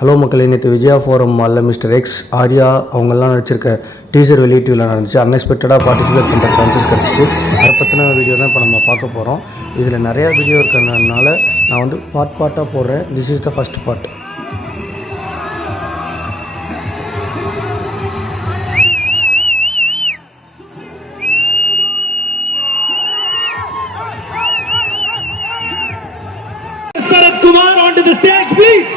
Hello மக்களே, நேற்று Vijaya forum மாலில் மிஸ்டர் எக்ஸ், ஆர்யா அவங்கெல்லாம் நடிச்சிருக்க டீசர் வெளியீட்டில் நடந்துச்சு. அன்எக்ஸ்பெக்டடாக பார்ட்டிசிபேட் பண்ணுற சான்சஸ் கிடச்சிச்சு. அதை பற்றின வீடியோ தான் இப்போ நம்ம பார்க்க போகிறோம். இதில் நிறையா வீடியோ இருக்கிறதுனால நான் வந்து பார்ட்டாக போடுறேன். This is the first part. Sarath Kumar onto the stage, please.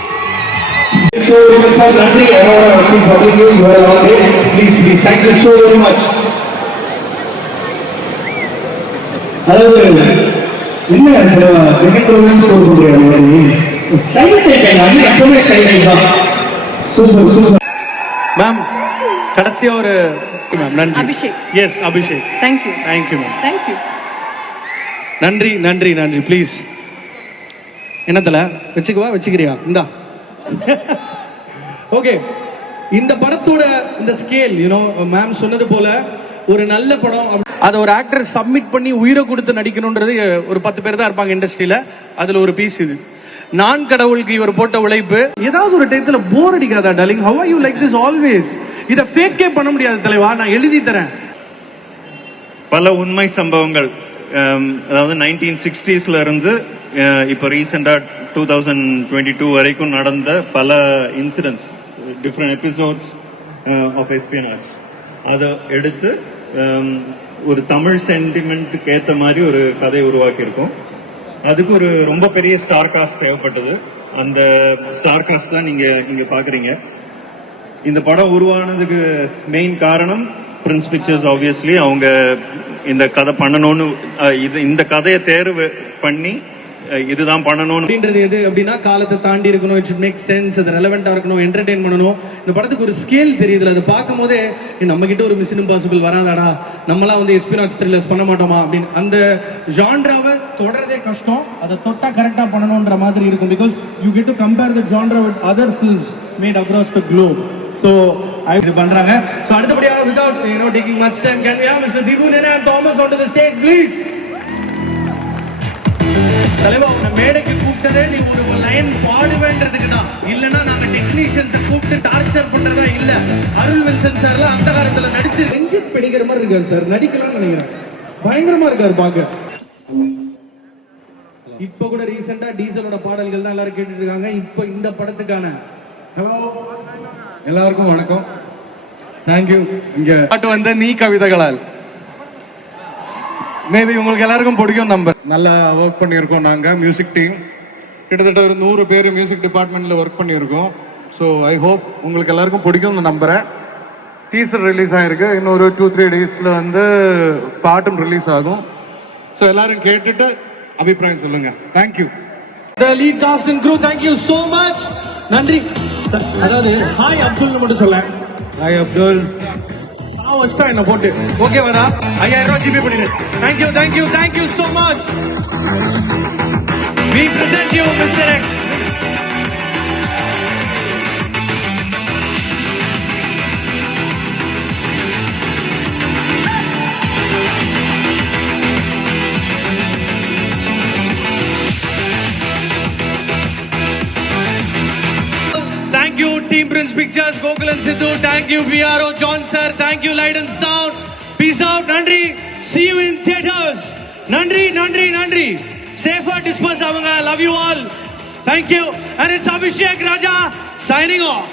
So much Nandri, I want to public you are all there. Please, thank you so very much. அதாவது என்ன செகண்ட் ரோமன்ஸ் ஸ்கோர் பண்றீங்க நீ silent time நான் எப்பவுமே silent தான். Super ma'am. கடைசியா ஒரு ma'am நன்றி. Abhishek. Yes Abhishek. Thank you. Thank you ma'am. Thank you. நன்றி ப்ளீஸ். என்னத்துல வச்சுக்கிறியா இந்தா. ஓகே, இந்த படத்தோட இந்த ஸ்கேல் மேம் சொன்னது போல ஒரு நல்ல படம். அதை ஒரு ஆக்டர் சப்மிட் பண்ணி உயிரை கொடுத்து நடிக்கணும்ன்றது ஒரு 10 பேர் தான் இருப்பாங்க இண்டஸ்ட்ரியில. அதுல ஒரு பீஸ் இது. நான் கடவுளுக்கு இவர் போட்ட உழைப்பு. ஏதாவது ஒரு டைத்துல போர் அடிக்காதா darling? How are you like this always? இத ஃபேக்கே பண்ண முடியாது தலைவா, நான் எழுதி தரேன். பல உண்மை சம்பவங்கள், அதாவது 1960s இருந்து இப்போ ரீசெண்டா 2022 வரைக்கும் நடந்த பல இன்சிடென்ட்ஸ், டிஃப்ரெண்ட் எபிசோட்ஸ் ஆஃப் எஸ்பியனாஜ் அதை எடுத்து ஒரு தமிழ் சென்டிமெண்ட்டுக்கு ஏற்ற மாதிரி ஒரு கதை உருவாக்கியிருக்கோம். அதுக்கு ஒரு ரொம்ப பெரிய ஸ்டார் காஸ்ட் தேவைப்பட்டது. அந்த ஸ்டார் காஸ்ட் தான் நீங்க இங்க பாக்குறீங்க. இந்த படம் உருவானதுக்கு மெயின் காரணம் பிரின்ஸ் பிக்சர்ஸ். ஆப்வியஸ்லி அவங்க இந்த கதை பண்ணணும்னு இந்த கதையை தேர்வு பண்ணி இதுதான் பண்ணணும் அப்படின்றது எது அப்படின்னா காலத்தை தாண்டி இருக்கணும், இட் ஷுட் மேக் சென்ஸ், அது ரெலவெண்டா இருக்கணும், என்டர்டெயின் பண்ணணும். இந்த படத்துக்கு ஒரு ஸ்கேல் தெரியுதுல, அதை பார்க்கும் போதே நம்ம கிட்ட ஒரு மிஷன் இம்பாசிபிள் வராதாடா, நம்மளாம் வந்து எஸ்பினாஜ் த்ரில்லர்ஸ் பண்ண மாட்டோமா அப்படின்னு. அந்த ஜான்ராவை தொடரதே கஷ்டம், அதை தொட்டா கரெக்டா பண்ணணும்ன்ற மாதிரி இருக்கும். Because you get to compare the genre with other films made across the globe. So இது பண்றாங்க. ஸோ அடுத்தபடியாக without taking much time, can we have Mr. Dibu Nena and Thomas onto the stage, please? தலைவா, உன்னை மேடைக்கு கூப்பிட்டதே நீ ஒரு line பாடுவேன்றதுக்கு தான். இல்லைன்னா நாங்க டெக்னீஷியன்ஸை கூப்பிட்டு டார்ச்சர் பண்றதா இல்ல. அருள் வின்சன் சார்லாம் அந்த காலத்துல நடிச்சு ரஞ்சித் பிடிக்கிற மாதிரி இருக்காரு சார். நடிக்கலாம் நினைக்கிறேன், பயங்கரமா இருக்காரு பாக்க. இப்ப கூட ரீசெண்டா டீசலோட பாடல்கள் தான் எல்லாரும் கேட்டுட்டு இருக்காங்க. இப்ப இந்த படத்துக்கான ஹலோ எல்லாருக்கும் வணக்கம், தேங்க்யூ. இங்க பாட்டு வந்த நீ கவிதைகளால் மேபி உங்களுக்கு எல்லாருக்கும் பிடிக்கும். நம்ம நல்லா ஒர்க் பண்ணியிருக்கோம். நாங்கள் மியூசிக் டீம் கிட்டத்தட்ட ஒரு 100 பேர் மியூசிக் டிபார்ட்மெண்ட்டில் ஒர்க் பண்ணியிருக்கோம். ஸோ ஐ ஹோப் உங்களுக்கு எல்லாருக்கும் பிடிக்கும்னு நம்புகிறேன். டீசர் ரிலீஸ் ஆகிருக்கு, இன்னொரு 2-3 டேஸில் வந்து பாட்டும் ரிலீஸ் ஆகும். ஸோ எல்லாரும் கேட்டுட்டு அபிப்பிராயம் சொல்லுங்கள். Thank you. The lead cast and crew, thank you so much. நன்றி. அதாவது ஹாய் அப்துல்னு மட்டும் சொல்ல. ஹாய் அப்துல். என்ன போட்டு ஓகே வாடா, 5000 ரூபாய் ஜிபே பண்ணிடு. Thank you so much. We present you Mr. X. Thank you Team Prince Pictures, Gokul and Sidhu. Thank you PRO John sir. Thank you Light and Sound. Peace out. Nandri. See you in theaters. Nandri. Safer disperse avanga. Love you all. Thank you. And it's Abhishek Raja signing off.